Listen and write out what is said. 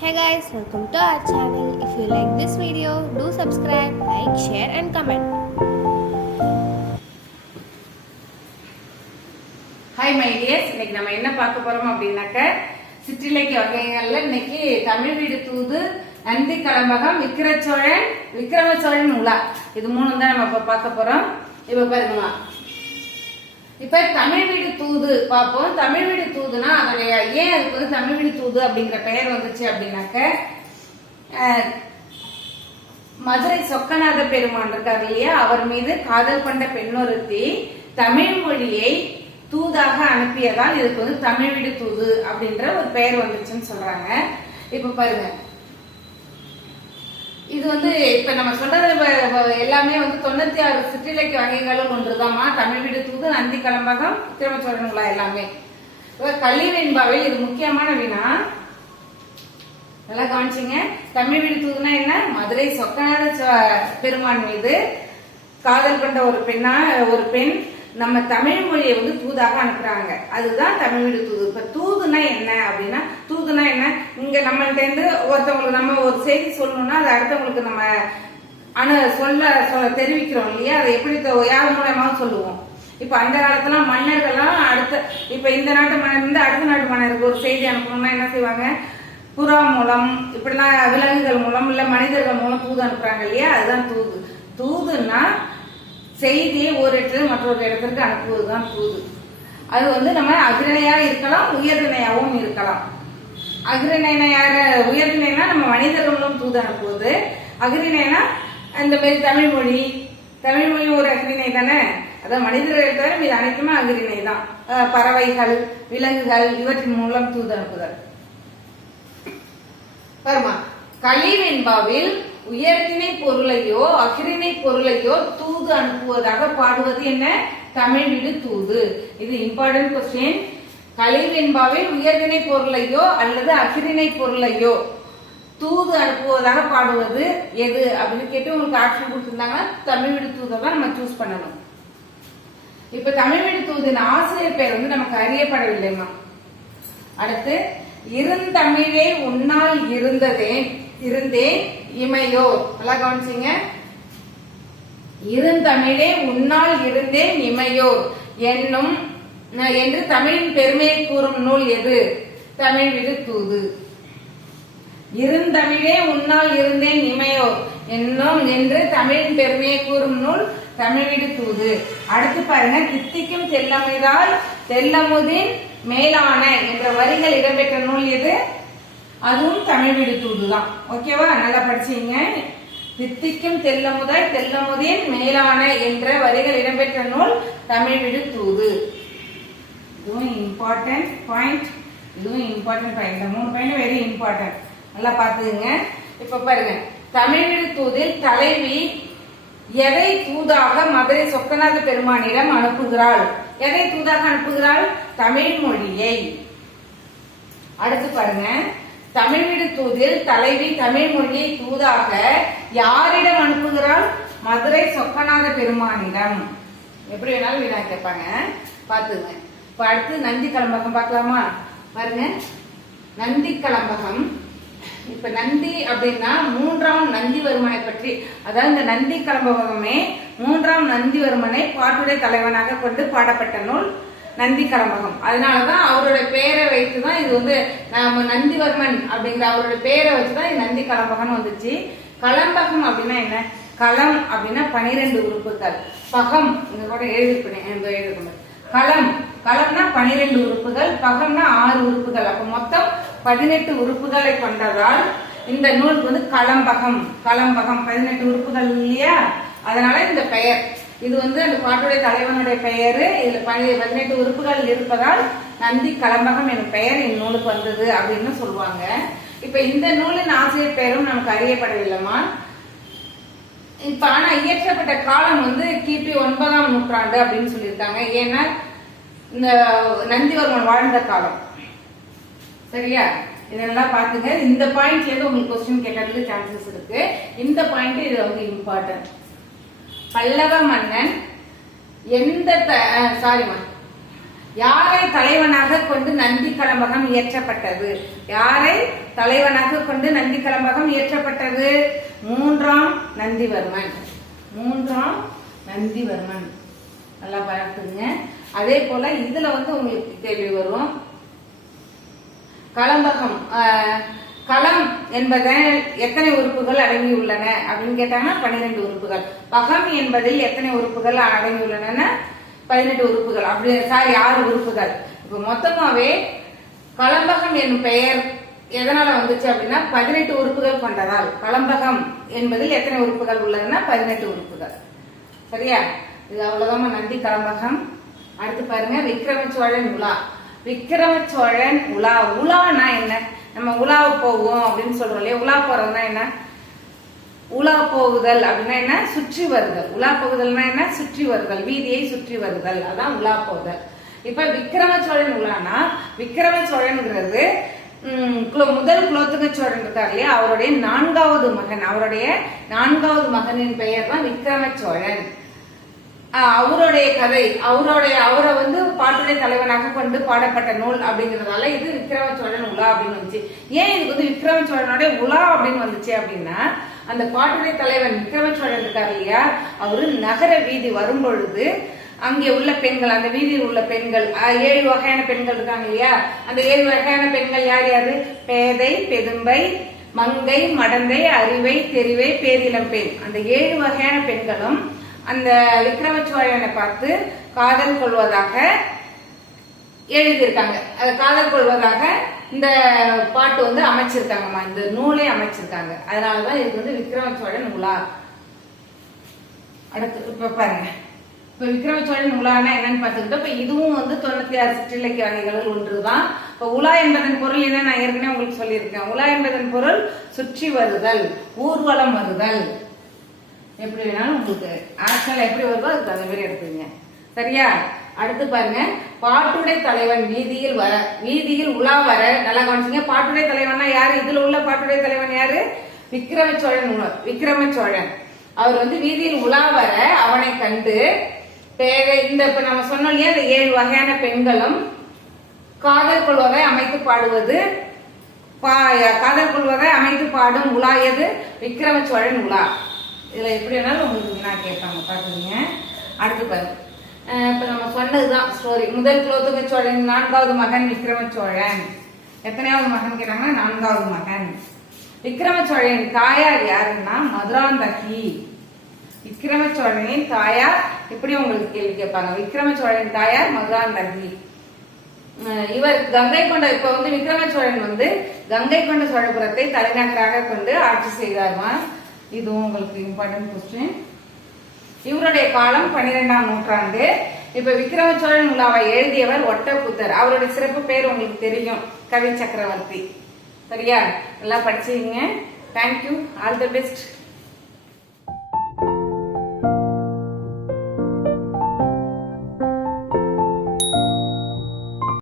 Hey guys, welcome to our channel. If you like this video, do subscribe, like, share and comment. Hi my dears இன்னைக்கு நம்ம என்ன பார்க்க போறோம் அப்படின்னாக்க சிற்றிலக்கிய வகைகள்ல இன்னைக்கு தமிழ் வீடு தூது நந்தி கடம்பகம் விக்கிர சோழன் விக்ரம சோழன் உலா இது மூணு தான் நம்ம இப்போ பார்க்க போறோம் இப்போ பாருங்கம்மா இப்ப தமிழ் வீடு தூது பார்ப்போம் தமிழ் வீடு தூதுனா அதோடைய ஏன் அதுக்கு வந்து தமிழ் வீடு தூது அப்படிங்கிற பெயர் வந்துச்சு அப்படின்னாக்க மதுரை சொக்கநாத பெருமான் இருக்கார் இல்லையா? அவர் மீது காதல் கொண்ட பெண்ணொருத்தி தமிழ் மொழியை தூதாக அனுப்பியதால் இதுக்கு வந்து தமிழ் வீடு தூது அப்படின்ற ஒரு பெயர் வந்துச்சுன்னு சொல்றாங்க. இப்ப பாருங்க. இது வந்து இப்ப நம்ம சொன்னது எல்லாமே வந்து தொண்ணூத்தி ஆறு சிற்றிலக்கிய வகைகளும் ஒன்றுதாம்மா. தமிழ் வீடு தூது நந்தி கலம்பகம் விக்ரமச்சோழன் எல்லாமே. இப்ப கல்வி வெண்பாவில் இது முக்கியமான வினா நல்லா கவனிச்சிங்க. தமிழ் வீடு தூதுனா என்ன? மதுரை சொக்கநாத பெருமான் மீது காதல் கொண்ட ஒரு பெண்ணா ஒரு பெண் நம்ம தமிழ் மொழியை வந்து தூதாக அனுப்புறாங்க. அதுதான் தமிழ் வீடு தூது. இப்ப தூதுனா என்ன அப்படின்னா தூதுனா என்ன? இங்க நம்மள்ட்ட இருந்து ஒருத்தவங்களுக்கு நம்ம ஒரு செய்தி சொல்லணும்னா அது அடுத்தவங்களுக்கு நம்ம அனு சொல்ல தெரிவிக்கிறோம் இல்லையா? அதை எப்படி யார் மூலயமாவும் சொல்லுவோம். இப்ப அந்த காலத்துல மன்னர்கள்லாம் அடுத்த இப்ப இந்த நாட்டு மன்னர் இருந்து அடுத்த நாட்டு மன்னருக்கு ஒரு செய்தி அனுப்பணும்னா என்ன செய்வாங்க? புறா மூலம் இப்படிலாம் விலங்குகள் மூலம் இல்ல மனிதர்கள் மூலம் தூது அனுப்புறாங்க இல்லையா? அதுதான் தூது. தூதுன்னா செய்தியை ஒரு இடத்துல மற்றொரு இடத்திற்கு அனுப்புவதுதான் தூது. அது வந்து நம்ம அகிரணையா இருக்கலாம் உயர்திணையாவும் இருக்கலாம். அகிரணைனா யார உயர்நிலைனா நம்ம மனிதர்கள் தூதான தூது அனுப்புவது அகிரிணைனா இந்த மாதிரி தமிழ் மொழி தமிழ் மொழி ஒரு அகிரிணை தானே? அதான் மனிதர்கள் தவிர இது அனைத்துமே அகிரிணை தான். பறவைகள் விலங்குகள் இவற்றின் மூலம் தூது அனுப்புதல் வருமா? களிவெண்பாவில் உயர்திணை பொருளையோ அகிரிணை பொருளையோ தூது அனுப்புவதாக பாடுவது என்ன? தமிழ் விடு தூது. இது இம்பார்ட்டன்ட் கொஸ்டின் கலிவெண்பாவில் உயர்திணை பொருளையோ அல்லது அகிரிணை பொருளையோ? தூது அனுப்புவதாக பாடுவது எது அப்படின்னு கேட்டு உங்களுக்கு ஆப்ஷன் கொடுத்துருந்தாங்கன்னா தமிழ் விடு தூதை தான் நம்ம சூஸ் பண்ணணும். இப்ப தமிழ் விடு தூதின் ஆசிரியர் பெயர் வந்து நமக்கு அறியப்படவில்லைமா அடுத்து இருந்தமிழே உன்னால் இருந்ததே இருந்தேன் இமையோ? நல்லா கவனிச்சிங்க. இருந்தமிழே உன்னால் இருந்தேன் இமையோ என்னும் என்று தமிழின் பெருமையை கூறும் நூல் எது? தமிழ் விடு தூது. இருந்தமிழே உன்னால் இருந்தேன் இமையோ என்னும் என்று தமிழின் பெருமையை கூறும் நூல் தமிழ்விடு தூது. அடுத்து பாருங்க தித்திக்கும் செல்லமுதால் தெல்லமுதின் மேலான என்ற வரிகள் இடம்பெற்ற நூல் எது? அதுவும் தமிழ் தூது தான் ஓகேவா நல்லா படிச்சீங்க. தித்திக்கும் தெல்லமுதாய் தெல்லமுதின் மேலான என்ற வரிகள் இடம்பெற்ற நூல் தமிழ் தூது. இம்பார்ட்டன்ட் பாயிண்ட் இதுவும் இம்பார்ட்டன்ட் பாயிண்ட் இந்த மூணு பாயிண்ட் வெரி இம்பார்ட்டன்ட் நல்லா பார்த்துங்க இப்ப பாருங்க. தமிழ் தூதில் தலைவி எதை தூதாக மதுரை சொக்கநாத பெருமானிடம் அனுப்புகிறாள்? எதை தூதாக அனுப்புகிறாள்? தமிழ் மொழியை. அடுத்து பாருங்க. தமிழ்நீடு தூதில் தலைவி தமிழ் மொழியை தூதாக யாரிடம் அனுப்புகிறாள்? மதுரை சொக்கநாத பெருமானிடம். எப்படி வேணாலும் வீணா கேட்பாங்க பாத்துங்க இப்போ அடுத்து நந்தி கலம்பகம் பார்க்கலாமா? பாருங்க. நந்தி கலம்பகம். இப்ப நந்தி அப்படின்னா மூன்றாம் நந்திவர்மனை பற்றி. அதாவது இந்த நந்தி கலம்பகமே மூன்றாம் நந்திவர்மனை பாட்டுடைய தலைவனாக கொண்டு பாடப்பட்ட நூல் நந்தி கலம்பகம். அதனாலதான் அவருடைய பெயரை வைத்துதான் இது வந்து நம்ம நந்திவர்மன் அப்படிங்கிற அவருடைய பெயரை வச்சுதான் இது நந்தி கலம்பகம்னு வந்துச்சு. கலம்பகம் அப்படின்னா என்ன? களம் அப்படின்னா பனிரெண்டு உறுப்புகள். பகம் இங்க கூட எழுதிருப்பேன் இந்த எழுதிருக்கேன் களம் களம்னா பனிரெண்டு உறுப்புகள் பகம்னா ஆறு உறுப்புகள். அப்ப மொத்தம் பதினெட்டு உறுப்புகளை கொண்டதால் இந்த நூலுக்கு வந்து களம்பகம் களம்பகம் பதினெட்டு உறுப்புகள் இல்லையா? அதனால இந்த பெயர். இது வந்து அந்த பாட்டுடைய தலைவனுடைய பெயர். இதுல பதினெட்டு உறுப்புகள் இருப்பதால் நந்தி களம்பகம் எனும் பெயர் இந்நூலுக்கு வந்தது அப்படின்னு சொல்லுவாங்க. இப்ப இந்த நூலின் ஆசிரியர் பெயரும் நமக்கு அறியப்படவில்லைமா இப்ப ஆனா இயற்றப்பட்ட காலம் வந்து கிபி ஒன்பதாம் நூற்றாண்டு அப்படின்னு சொல்லியிருக்காங்க. ஏன்னா இந்த நந்திவர்மன் வாழ்ந்த காலம். சரியா? இதெல்லாம் பாத்துங்க. இந்த பாயிண்ட்ல இருந்து உங்களுக்கு கொஸ்டின் கேட்கறதுக்கு சான்சஸ் இருக்கு. இந்த பாயிண்ட் இது வந்து இம்பார்ட்டன்ட் பல்லவ மன்னன் எந்த சாரிமா யாரை தலைவனாக கொண்டு நந்தி கலம்பகம் இயற்றப்பட்டது? யாரை தலைவனாக கொண்டு நந்தி கலம்பகம் இயற்றப்பட்டது? மூன்றாம் நந்திவர்மன். மூன்றாம் நந்திவர்மன். நல்லா பார்த்துங்க அதே போல இதுல வந்து உங்களுக்கு கேள்வி வரும். களம்பகம் களம் என்பதன் எத்தனை உறுப்புகள் அடங்கியுள்ளன அப்படின்னு கேட்டாங்கன்னா பன்னிரெண்டு உறுப்புகள். பகம் என்பதில் எத்தனை உறுப்புகள் அடங்கியுள்ளன பதினெட்டு உறுப்புகள். அப்படி சாரி ஆறு உறுப்புகள். இப்போ மொத்தமாவே களம்பகம் என்னும் பெயர் எதனால வந்துச்சு அப்படின்னா பதினெட்டு உறுப்புகள் கொண்டதால். களம்பகம் என்பதில் எத்தனை உறுப்புகள் உள்ளதுன்னா பதினெட்டு உறுப்புகள். சரியா? இது அவ்வளவுதான் நந்தி களம்பகம் அடுத்து பாருங்க விக்ரம சோழன் உலா. விக்ரம சோழன் உலா. உலானா என்ன? நம்ம உலாவ போவோம் அப்படின்னு சொல்றோம் இல்லையா? உலா போறதுனா என்ன? உலா போகுதல் அப்படின்னா என்ன? சுற்றி வருதல். உலா போகுதல்னா என்ன? சுற்றி வருதல். வீதியை சுற்றி வருதல். அதான் உலா போதல். இப்ப விக்ரம சோழன் உலானா விக்ரம சோழன்ங்கிறது குலோ- முதல் குலோத்துங்க சோழன் இருக்கார் இல்லையா? அவருடைய நான்காவது மகன். அவருடைய நான்காவது மகனின் பெயர் தான் விக்ரம சோழன் அவருடைய கதை அவருடைய அவரை வந்து பாட்டுடைய தலைவனாக கொண்டு பாடப்பட்ட நூல் அப்படிங்கிறதால இது விக்ரம சோழன் உலா அப்படின்னு வந்துச்சு. ஏன் இதுக்கு வந்து விக்ரம சோழனுடைய உலா அப்படின்னு வந்துச்சு அப்படின்னா அந்த பாட்டுடைய தலைவன் விக்ரம சோழன் இருக்கார் இல்லையா? அவரு நகர வீதி வரும்பொழுது அங்கே உள்ள பெண்கள் அந்த வீதியில் உள்ள பெண்கள் ஏழு வகையான பெண்கள் இருக்காங்க இல்லையா? அந்த ஏழு வகையான பெண்கள் யார் யாரு? பேதை பெதும்பை மங்கை மடந்தை அறிவை தெரிவை பேரிளம் பெண் அந்த ஏழு வகையான பெண்களும் அந்த விக்ரம சோழனை பார்த்து காதல் கொள்வதாக எழுதியிருக்காங்க. அதை காதல் கொள்வதாக இந்த பாட்டு வந்து அமைச்சிருக்காங்கம்மா. இந்த நூலே அமைச்சிருக்காங்க. அதனாலதான் இதுக்கு வந்து விக்ரம சோழன் உலா அடுத்து இப்ப பாருங்க. இப்ப விக்ரமச்சோழன் உலானா என்னன்னு பார்த்துக்கிட்டோம் இப்ப இதுவும் வந்து தொண்ணூத்தி ஆறு சிற்றிலக்கிய வகைகளில் ஒன்றுதான். இப்ப உலா என்பதன் பொருள் என்ன நான் ஏற்கனவே உங்களுக்கு சொல்லியிருக்கேன். உலா என்பதன் பொருள் சுற்றி வருதல் ஊர்வலம் வருதல். எப்படி வேணாலும் உங்களுக்கு ஆக்சுவலா எப்படி வருதோ அதுக்கு அந்த மாதிரி எடுத்துங்க சரியா? அடுத்து பாருங்க. பாட்டுடை தலைவன் வீதியில் வர வீதியில் உலா வர நல்லா கவனிச்சிங்க. பாட்டுடை தலைவன்னா யாரு? இதுல உள்ள பாட்டுடை தலைவன் யாரு? விக்ரம சோழன் விக்ரம சோழன் அவர் வந்து வீதியில் உலா வர அவனை கண்டு பேரை இந்த இப்ப நம்ம சொன்னோம் இல்லையா இந்த ஏழு வகையான பெண்களும் காதல் கொள்வதை அமைத்து பாடுவது பா- காதல் கொள்வதை அமைத்து பாடும் உலா எது? விக்ரம சோழன் உலா. இதில் எப்படி வேணாலும் உங்களுக்கு வீணாக கேட்பாங்க. பாத்துக்கீங்க அடுத்து பாருங்க இப்போ நம்ம சொன்னது தான் ஸ்டோரி முதல் குலோத்துங்க சோழன் நான்காவது மகன் விக்ரம சோழன் எத்தனையாவது மகன் கேட்டாங்கன்னா நான்காவது மகன். விக்ரம சோழனின் தாயார் யாருன்னா மதுராந்தகி. விக்ரம சோழனின் தாயார் இப்படி உங்களுக்கு கேள்வி கேட்பாங்க? விக்ரம சோழனின் தாயார் மதுராந்தகி. இவர் கங்கை கொண்ட இப்ப வந்து விக்ரம சோழன் வந்து கங்கை கொண்ட சோழபுரத்தை தலைநகராக கொண்டு ஆட்சி செய்தார்மா இதுவும் உங்களுக்கு இம்பார்ட்டன்ட் கொஸ்டின் இவருடைய காலம் பன்னிரெண்டாம் நூற்றாண்டு. இப்ப விக்ரம சோழன் உலாவை எழுதியவர் ஒட்டப்புத்தர். அவருடைய சிறப்பு பேர் உங்களுக்கு தெரியும். கவி சக்கரவர்த்தி. சரியா? நல்லா படிச்சீங்க தேங்க்யூ ஆல் தி பெஸ்ட்